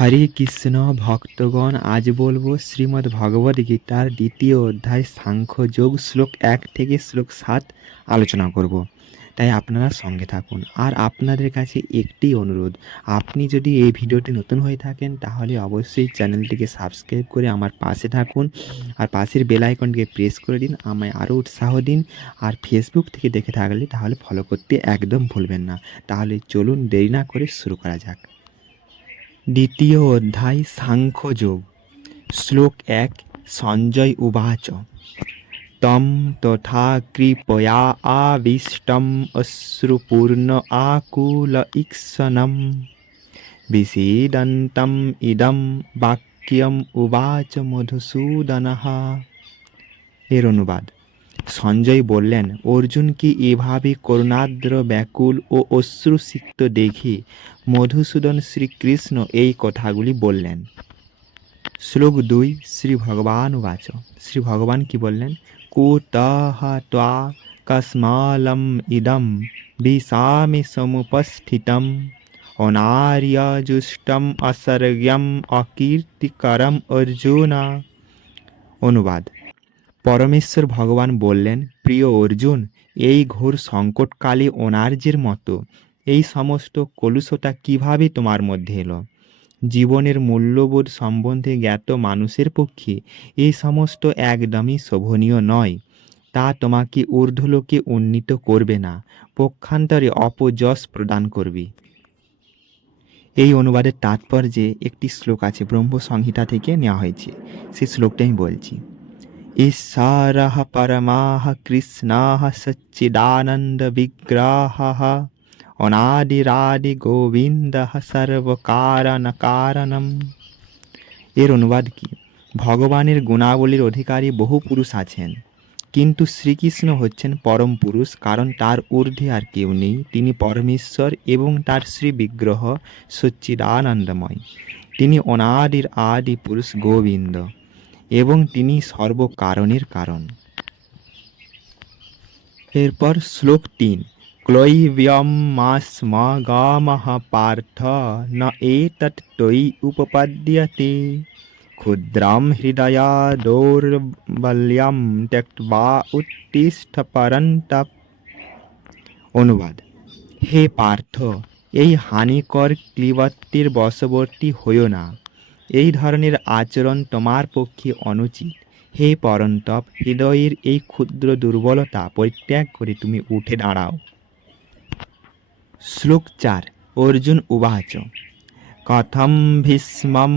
হরে কৃষ্ণ ভক্তগণ, আজ বলব শ্রীমদ্ ভগবদ গীতার দ্বিতীয় অধ্যায় সাংখ্যযোগ শ্লোক এক থেকে শ্লোক সাত আলোচনা করব। তাই আপনারা সঙ্গে থাকুন। আর আপনাদের কাছে একটি অনুরোধ, আপনি যদি এই ভিডিওটি নতুন হয়ে থাকেন, তাহলে অবশ্যই চ্যানেলটিকে সাবস্ক্রাইব করে আমার পাশে থাকুন। আর পাশের বেল আইকনটিকে প্রেস করে দিন, আমায় আরও উৎসাহ দিন। আর ফেসবুক থেকে দেখে থাকলে তাহলে ফলো করতে একদম ভুলবেন না। তাহলে চলুন দেরি না করে শুরু করা যাক। দ্বিতীয় অধ্যায় সাংখ্যযোগ, শ্লোক এক, সঞ্জয় উবাচ। তম তথা কৃপয়া আবিষ্টম অশ্রুপূর্ণ আকুল ইক্ষণম বিষীদন্তম ইদম বাক্যম উবাচ মধুসূদনঃ। এর অনুবাদ। সঞ্জয় বললেন অর্জুনকে এভাবে করুণাদ্র, ব্যাকুল ও অশ্রুসিক্ত দেখে? মধুসূদন শ্রীকৃষ্ণ এই কথাগুলি বললেন। শ্লোক দুই শ্রী ভগবান উবাচ শ্রী ভগবান কি বললেন? কুতঃ ত্বা কস্মালম ইদম বিসামে সমুপস্থিতম অনার্যজুষ্টম অসর্গ্যম অকীর্তিকরম অর্জুনা। অনুবাদ। পরমেশ্বর ভগবান বললেন, প্রিয় অর্জুন, এই ঘোর সংকটকালে অনার্যের মতো এই সমস্ত কলুষতা কীভাবে তোমার মধ্যে এলো? জীবনের মূল্যবোধ সম্বন্ধে জ্ঞাত মানুষের পক্ষে এই সমস্ত একদমই শোভনীয় নয়। তা তোমাকে ঊর্ধ্বলোকে উন্নীত করবে না, পক্ষান্তরে অপযশ প্রদান করবে। এই অনুবাদের তাৎপর্যে একটি শ্লোক আছে ব্রহ্মসংহিতা থেকে নেওয়া হয়েছে। সেই শ্লোকটা আমি বলছি। ঈশ্বরः परमाः कृष्णाः सच्चिदानन्दविग्रहः অনাদিরাদিগোবিন্দः সর্বকারণকারণম এর অনুবাদ কি ভগবানের গুণাবলীর অধিকারী বহু পুরুষ আছেন কিন্তু শ্রীকৃষ্ণ হচ্ছেন পরম পুরুষ কারণ তার ঊর্ধ্বে আর কেউ নেই তিনি পরমেশ্বর এবং তার শ্রী বিগ্রহ সচ্চিদানন্দময় তিনি অনাদির আদি পুরুষ গোবিন্দ এবং তিনি সর্বকারণের কারণ। এরপর শ্লোক তিন, ক্লৈব্যম মাসমগামহ পার্থ ন এতৎ তৈ উপপদ্যতে, ক্ষুদ্রাম হৃদয়া দৌর্বল্যম ত্যক্ত্বা উত্তিষ্ঠ পরন্তপ। অনুবাদ, হে পার্থ, এই হানিকর ক্লিবত্বের বশবর্তী হইও না। এই ধরনের আচরণ তোমার পক্ষে অনুচিত। হে পরন্তপ, হৃদয়ের এই ক্ষুদ্র দুর্বলতা পরিত্যাগ করে তুমি উঠে দাঁড়াও। শ্লোক চার, অর্জুন উবাচ। কথম ভীষ্মম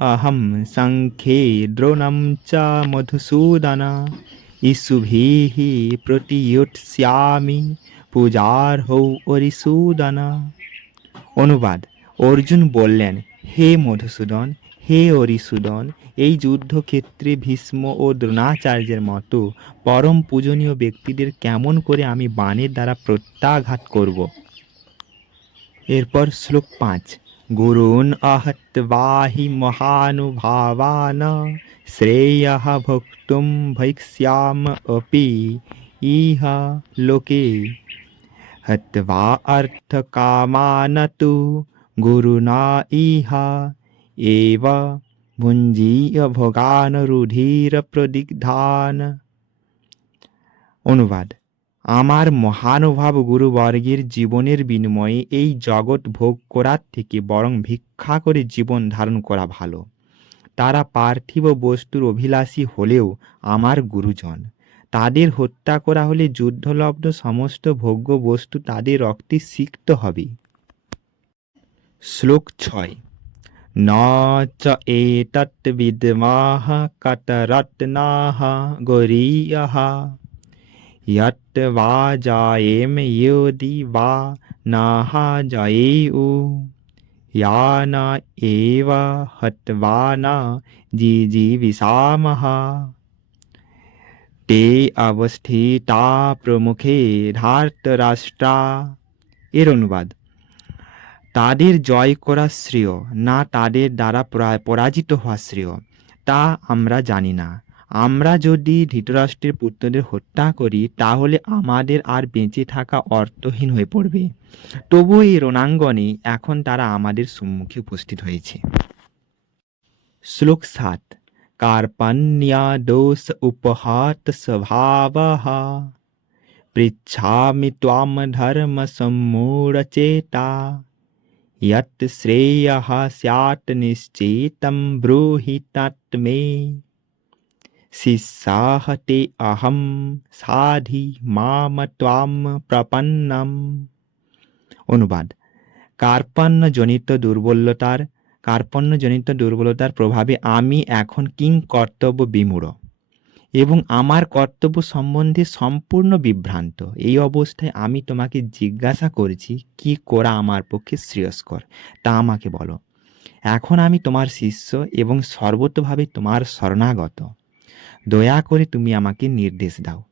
অহম সংখ্যে দ্রোণম চ মধুসূদন। ইসুভিः পূজার হৌ অরিসূদন। অনুবাদ, অর্জুন বললেন হে মধুসূদন, হে অরিসূদন, এই যুদ্ধক্ষেত্রে ভীষ্ম ও দ্রোণাচার্যের মতো পরম পূজনীয় ব্যক্তিদের কেমন করে আমি বাণের দ্বারা প্রত্যাঘাত করব? এরপর শ্লোক পাঁচ। গুরুন আহত্বাহি মহানুভাবান, শ্রেয় ভক্তুম ভৈক্ষ্যাম অপি ইহ লোকে। হত্বা অর্থকামান তু গুরুণা ইহা এব ভুঞ্জীয় ভোগান রুধির প্রদিগ্ধান অনুবাদ আমার মহানুভব গুরুবর্গের জীবনের বিনিময়ে এই জগৎ ভোগ করার থেকে বরং ভিক্ষা করে জীবন ধারণ করা ভালো তারা পার্থিব বস্তুর অভিলাষী হলেও আমার গুরুজন তাদের হত্যা করা হলে যুদ্ধলব্ধ সমস্ত ভোগ্য বস্তু তাদের রক্তে সিক্ত হবে শ্লোক ছয় ন চ এতৎ বিদ্মাহ কতরত্নাহ গরীয়ः यत् वा जायेम योदि वा नाह जायेयु या न एव हत्वा न जिजीविषामः ते অবস্থিতা প্রমুখে ধার্তরাষ্ট্রা এর অনুবাদ তাদের জয় করা শ্রেয়, না তাদের দ্বারা পরাজিত হওয়া শ্রেয়। তা আমরা জানি না। আমরা যদি ধৃতরাষ্ট্রের পুত্রদের হত্যা করি, তাহলে আমাদের আর বেঁচে থাকা অর্থহীন হয়ে পড়বে। তবু এই রণাঙ্গনে এখন তারা আমাদের সম্মুখে উপস্থিত হয়েছে। শ্লোক সাত কার্পণ্যা দোষ উপহাত স্বভাব পৃচ্ছামি ত্বাম ধর্ম সম্মূঢ়চেতা। यत् श्रेयः स्यात् निश्चितं ब्रूहि तत् मे शिष्याः ते अहं সাধি মাম ত্বাম প্রপন্নম অনুবাদ কার্পণ্যজনিত দুর্বলতার কার্পণ্যজনিত দুর্বলতার প্রভাবে আমি এখন কিং কর্তব্য বিমূঢ় এবং আমার কর্তব্য সম্বন্ধে সম্পূর্ণ বিভ্রান্ত। এই অবস্থায় আমি তোমাকে জিজ্ঞাসা করছি, কি করা আমার পক্ষে শ্রেয়স্কর? তা আমাকে বলো। এখন আমি তোমার শিষ্য এবং সর্বতভাবে তোমার শরণাগত। দয়া করে তুমি আমাকে নির্দেশ দাও।